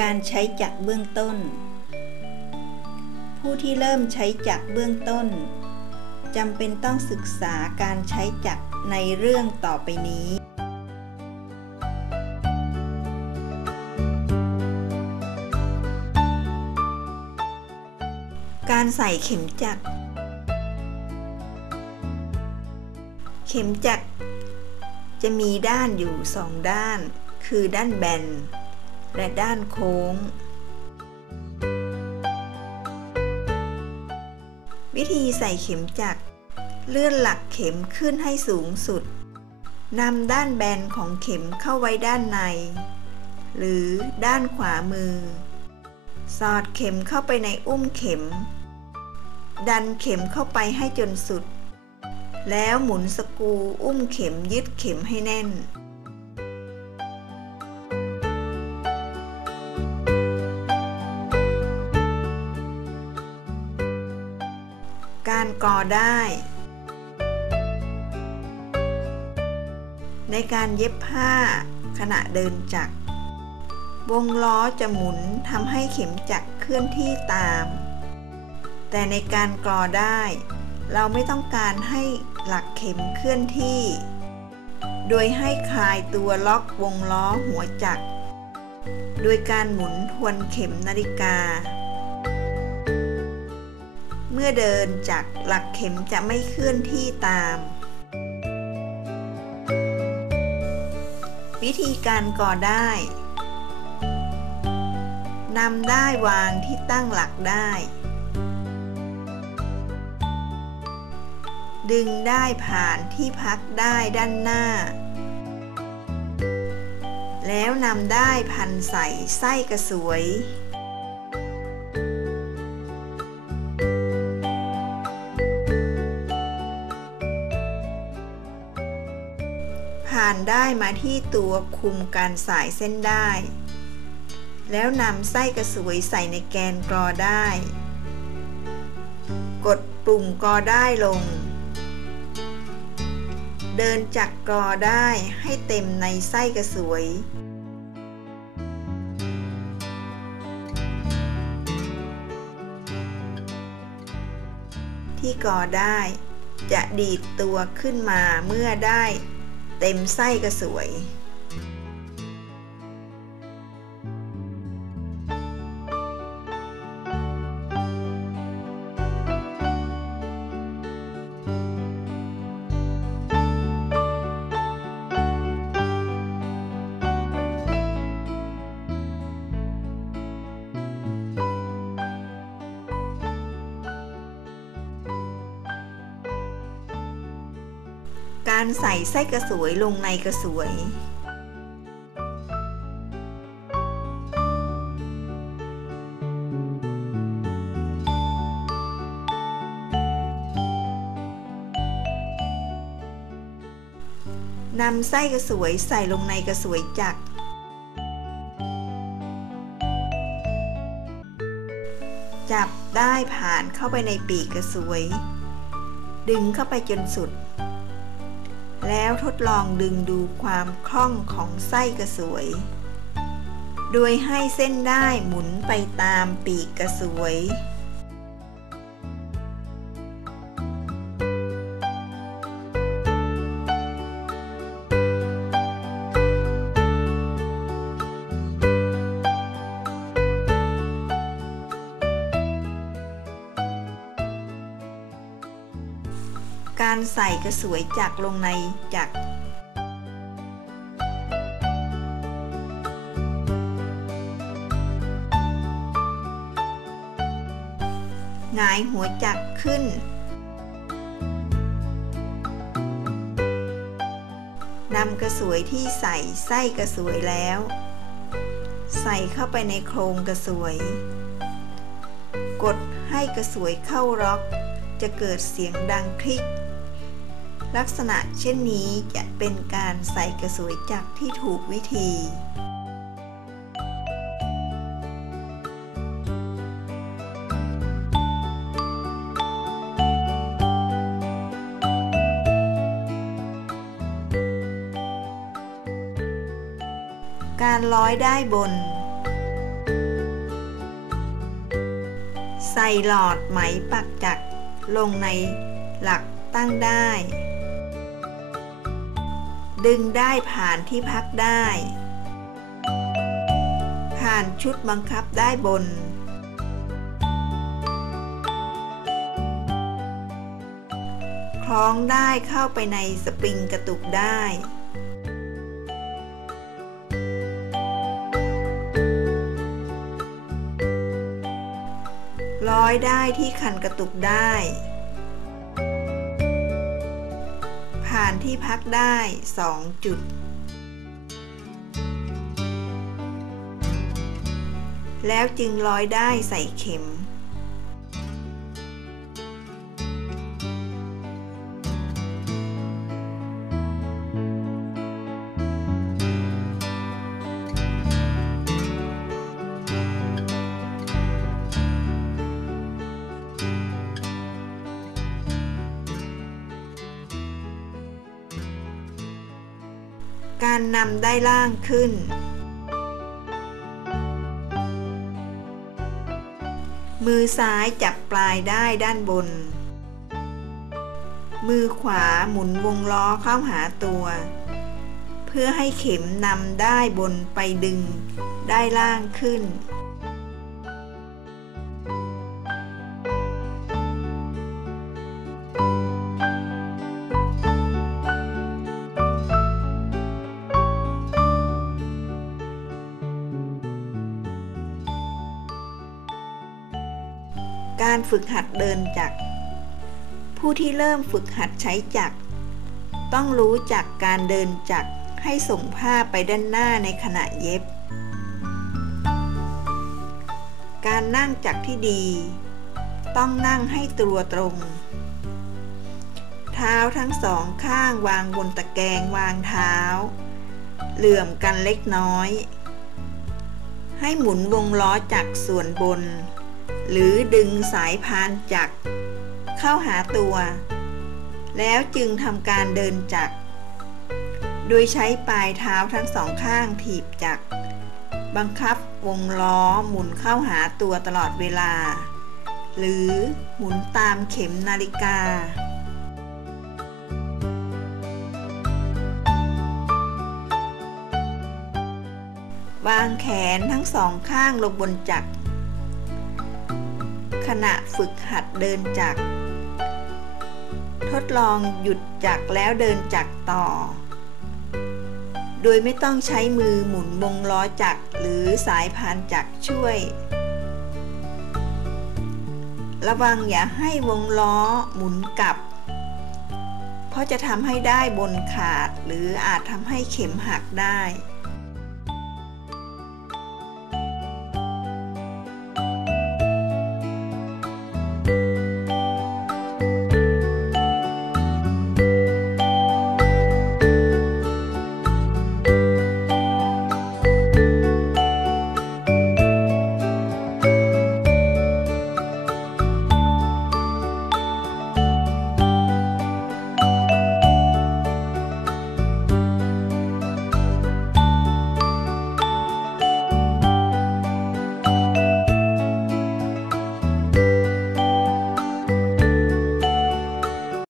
การใช้จักรเบื้องต้น ผู้ที่เริ่มใช้จักรเบื้องต้นจำเป็นต้องศึกษาการใช้จักรในเรื่องต่อไปนี้ การใส่เข็มจักรเข็มจักรจะมีด้านอยู่สองด้าน คือด้านแบน และด้านโค้ง วิธีใส่เข็มจักร เลื่อนหลักเข็มขึ้นให้สูงสุดนำด้านแบนของเข็มเข้าไว้ด้านใน หรือด้านขวามือ สอดเข็มเข้าไปในอุ้มเข็ม ดันเข็มเข้าไปให้จนสุด แล้วหมุนสกูอุ้มเข็มยึดเข็มให้แน่น การกอได้ ในการเย็บผ้าขณะเดินจักร วงล้อจะหมุนทำให้เข็มจักรเคลื่อนที่ตาม แต่ในการกรอได้ เราไม่ต้องการให้หลักเข็มเคลื่อนที่ โดยให้คลายตัวล็อกวงล้อหัวจักร โดยการหมุนทวนเข็มนาฬิกา มื่อเดินจักหลักเข็มจะไม่เคลื่อนที่ตาม วิธีการก่อได้นำได้วางที่ตั้งหลักได้ ดึงได้ผ่านที่พักได้ด้านหน้า แล้วนำได้พันใส่ไส้กระสวย ผ่านได้มาที่ตัวคุมการสายเส้นได้ แล้วนำไส้กระสวยใส่ในแกนกรอได้ กดปุ่มกรอได้ลง เดินจากกรอได้ให้เต็มในไส้กระสวยที่กอได้ จะดีดตัวขึ้นมาเมื่อได้ เต็มไส้ก็สวย การใส่ไส้กระสวยลงในกระสวย นำไส้กระสวยใส่ลงในกระสวยจักรจับได้ผ่านเข้าไปในปีกกระสวย ดึงเข้าไปจนสุด แล้วทดลองดึงดูความคล่องของไส้กระสวย โดยให้เส้นได้หมุนไปตามปีกกระสวย การใส่กระสวยจักลงในจักหงายหัวจักรขึ้น นำกระสวยที่ใส่ไส้กระสวยแล้ว ใส่เข้าไปในโครงกระสวย กดให้กระสวยเข้าล็อก จะเกิดเสียงดังคลิก ลักษณะเช่นนี้จะเป็นการใส่กระสวยจักรที่ถูกวิธี การร้อยได้บน ใส่หลอดไหมปักจักรลงในหลักตั้งได้ ดึงได้ผ่านที่พักได้ ผ่านชุดบังคับได้บน คล้องได้เข้าไปในสปริงกระตุกได้ร้อยได้ที่คันกระตุกได้านที่พักได้ 2 จุด แล้วจึงร้อยได้ใส่เข็ม การนำได้ล่างขึ้น มือซ้ายจับปลายได้ด้านบน มือขวาหมุนวงล้อเข้าหาตัว เพื่อให้เข็มนำได้บนไปดึงได้ล่างขึ้น การฝึกหัดเดินจัก ผู้ที่เริ่มฝึกหัดใช้จักรต้องรู้จักการเดินจักให้ส่งผ้าไปด้านหน้าในขณะเย็บ การนั่งจักรที่ดี ต้องนั่งให้ตัวตรง เท้าทั้งสองข้างวางบนตะแกรงวางเท้า เหลื่อมกันเล็กน้อย ให้หมุนวงล้อจักรส่วนบน หรือดึงสายพานจักเข้าหาตัว แล้วจึงทำการเดินจักโดยใช้ปลายเท้าทั้งสองข้างถีบจักบังคับวงล้อหมุนเข้าหาตัวตลอดเวลา หรือหมุนตามเข็มนาฬิกาวางแขนทั้งสองข้างลงบนจักร ขณะฝึกหัดเดินจักร ทดลองหยุดจักรแล้วเดินจักรต่อ โดยไม่ต้องใช้มือหมุนวงล้อจักรหรือสายพานจักรช่วย ระวังอย่าให้วงล้อหมุนกลับ เพราะจะทำให้ได้บนขาดหรืออาจทำให้เข็มหักได้